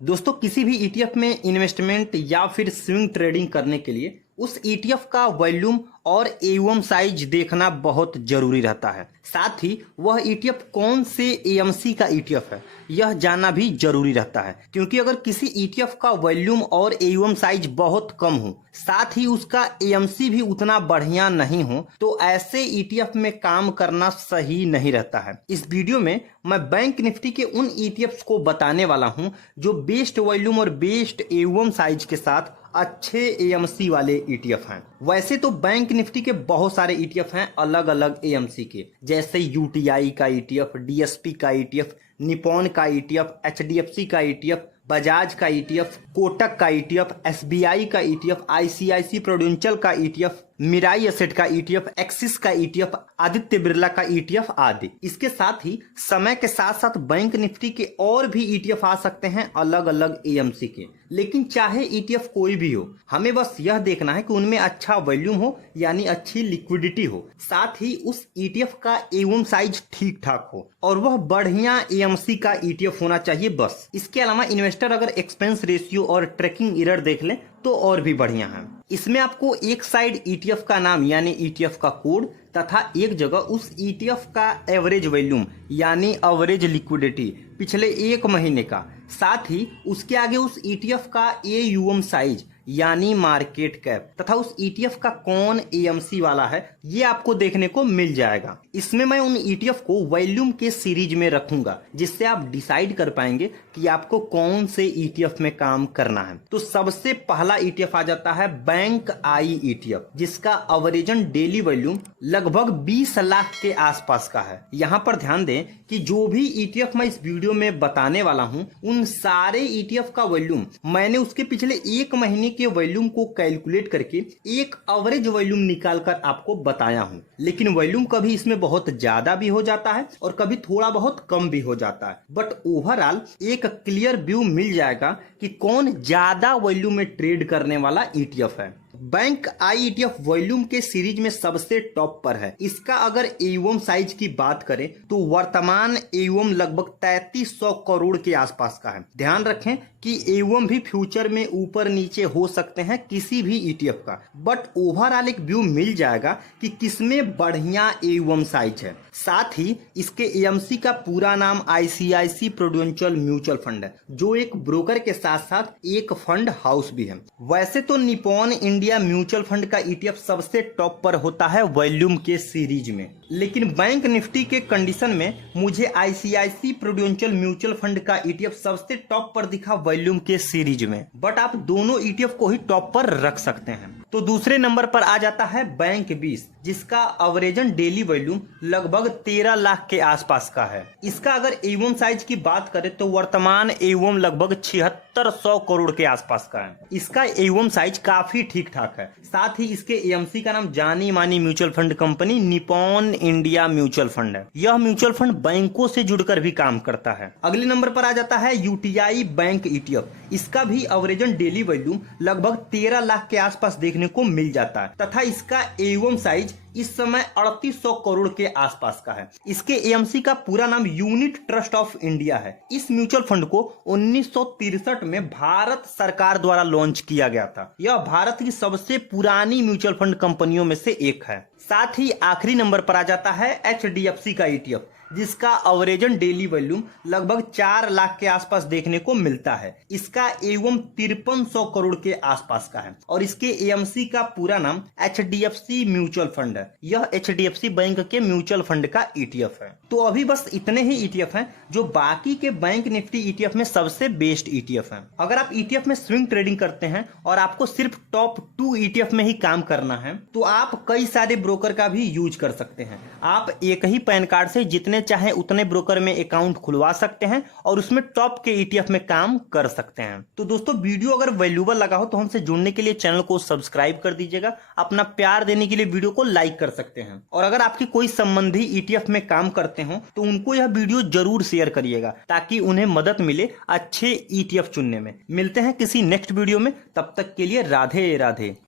दोस्तों किसी भी ईटीएफ में इन्वेस्टमेंट या फिर स्विंग ट्रेडिंग करने के लिए उस ईटीएफ का वॉल्यूम और एयूएम साइज देखना बहुत जरूरी रहता है। साथ ही वह ईटीएफ कौन से एएमसी का ईटीएफ है यह जानना भी जरूरी रहता है, क्योंकि अगर किसी ईटीएफ का वॉल्यूम और एयूएम साइज बहुत कम हो, साथ ही उसका एएमसी भी उतना बढ़िया नहीं हो, तो ऐसे ईटीएफ में काम करना सही नहीं रहता है। इस वीडियो में मैं बैंक निफ्टी के उन ईटीएफ्स को बताने वाला हूं जो बेस्ट वॉल्यूम और बेस्ट एयूएम साइज के साथ अच्छे एएमसी वाले ईटीएफ हैं। वैसे तो बैंक निफ्टी के बहुत सारे ईटीएफ हैं अलग अलग एएमसी के, जैसे यूटीआई का ईटीएफ, डीएसपी का ईटीएफ, निपॉन का ईटीएफ, एचडीएफसी का ईटीएफ, बजाज का ईटीएफ, कोटक का ईटीएफ, एसबीआई का ईटीएफ, आईसीआईसी प्रूडेंशियल का ईटीएफ, मिराई एसेट का ईटीएफ, एक्सिस का ईटीएफ, आदित्य बिरला का ईटीएफ आदि। इसके साथ ही समय के साथ साथ बैंक निफ्टी के और भी ईटीएफ आ सकते हैं अलग अलग एएमसी के। लेकिन चाहे ईटीएफ कोई भी हो, हमें बस यह देखना है कि उनमें अच्छा वॉल्यूम हो, यानी अच्छी लिक्विडिटी हो, साथ ही उस ईटीएफ का एयूएम साइज ठीक ठाक हो और वह बढ़िया एएमसी का ईटीएफ होना चाहिए बस। इसके अलावा इन्वेस्टर अगर एक्सपेंस रेशियो और ट्रैकिंग एरर देख ले तो और भी बढ़िया है। इसमें आपको एक साइड ईटीएफ का नाम यानी ईटीएफ का कोड तथा एक जगह उस ईटीएफ का एवरेज वॉल्यूम यानी एवरेज लिक्विडिटी पिछले एक महीने का, साथ ही उसके आगे उस ईटीएफ का एयूएम साइज यानी मार्केट कैप तथा उस ईटीएफ का कौन एएमसी वाला है ये आपको देखने को मिल जाएगा। इसमें मैं उन ईटीएफ को वॉल्यूम के सीरीज में रखूंगा, जिससे आप डिसाइड कर पाएंगे कि आपको कौन से ईटीएफ में काम करना है। तो सबसे पहला ईटीएफ आ जाता है बैंक आई ईटीएफ, जिसका अवरेजन डेली वॉल्यूम लगभग 20 लाख के आसपास का है। यहाँ पर ध्यान दें कि जो भी ईटीएफ मैं इस वीडियो में बताने वाला हूँ, उन सारे ईटीएफ का वॉल्यूम मैंने उसके पिछले एक महीने के वॉल्यूम को कैलकुलेट करके एक एवरेज वॉल्यूम निकालकर आपको बताया हूं। लेकिन वॉल्यूम कभी इसमें बहुत ज्यादा भी हो जाता है और कभी थोड़ा बहुत कम भी हो जाता है, बट ओवरऑल एक क्लियर व्यू मिल जाएगा कि कौन ज्यादा वॉल्यूम में ट्रेड करने वाला ईटीएफ है। बैंक आई ईटीएफ वॉल्यूम के सीरीज में सबसे टॉप पर है। इसका अगर एयूएम साइज की बात करें तो वर्तमान एयूएम लगभग 3300 करोड़ के आसपास का है। ध्यान रखें कि एयूएम भी फ्यूचर में ऊपर नीचे हो सकते हैं किसी भी ईटीएफ का, बट ओवरऑल एक व्यू मिल जाएगा कि किसमें बढ़िया एयूएम साइज है। साथ ही इसके एएमसी का पूरा नाम आईसीआईसी प्रूडेंशियल म्यूचुअल फंड है, जो एक ब्रोकर के साथ साथ एक फंड हाउस भी है। वैसे तो निपॉन इंडिया म्यूचुअल फंड का ईटीएफ सबसे टॉप पर होता है वॉल्यूम के सीरीज में, लेकिन बैंक निफ्टी के कंडीशन में मुझे आईसीआईसी प्रूडेंशियल म्यूचुअल फंड का ईटीएफ सबसे टॉप पर दिखा वॉल्यूम के सीरीज में, बट आप दोनों ईटीएफ को ही टॉप पर रख सकते हैं। तो दूसरे नंबर पर आ जाता है बैंक 20, जिसका अवरेजन डेली वॉल्यूम लगभग 13 लाख के आसपास का है। इसका अगर एयूएम साइज की बात करें तो वर्तमान एयूएम लगभग 7600 करोड़ के आसपास का है। इसका एयूएम साइज काफी ठीक ठाक है। साथ ही इसके एएमसी का नाम जानी मानी mutual fund company Nippon India mutual fund है। यह म्यूचुअल फंड बैंकों से जुड़कर भी काम करता है। अगले नंबर पर आ जाता है यूटीआई बैंक ईटीएफ। इसका भी अवरेजन डेली वॉल्यूम लगभग 13 लाख के आसपास देखने को मिल जाता है तथा इसका एयूएम साइज इस समय 3800 करोड़ के आसपास का है। इसके एएमसी का पूरा नाम यूनिट ट्रस्ट ऑफ इंडिया है। इस म्यूचुअल फंड को 1963 में भारत सरकार द्वारा लॉन्च किया गया था। यह भारत की सबसे पुरानी म्यूचुअल फंड कंपनियों में से एक है। साथ ही आखिरी नंबर पर आ जाता है एचडीएफसी का ईटीएफ, जिसका अवरेजन डेली वॉल्यूम लगभग 4 लाख के आसपास देखने को मिलता है। इसका एयूएम 5300 करोड़ के आसपास का है और इसके एएमसी का पूरा नाम एचडीएफसी म्यूचुअल फंड है। यह एचडीएफसी बैंक के म्यूचुअल फंड का ईटीएफ है। तो अभी बस इतने ही ईटीएफ हैं जो बाकी के बैंक निफ्टी ईटीएफ में सबसे बेस्ट ईटीएफ हैं। अगर आप ईटीएफ में स्विंग ट्रेडिंग करते हैं और आपको सिर्फ टॉप 2 ईटीएफ में ही काम करना है, तो आप कई सारे ब्रोकर का भी यूज कर सकते हैं। आप एक ही पैन कार्ड से जितने चाहे उतने ब्रोकर में अकाउंट खुलवा सकते हैं और उसमें टॉप के ईटीएफ में काम कर सकते हैं। तो दोस्तों वीडियो अगर वैल्यूएबल लगा हो तो हमसे जुड़ने के लिए चैनल को सब्सक्राइब कर दीजिएगा। अपना प्यार देने के लिए वीडियो को लाइक कर सकते हैं और अगर आपकी कोई संबंधी ईटीएफ में काम करते हो तो उनको यह वीडियो जरूर शेयर करिएगा ताकि उन्हें मदद मिले अच्छे ईटीएफ चुनने में। मिलते हैं किसी नेक्स्ट वीडियो में, तब तक के लिए राधे राधे।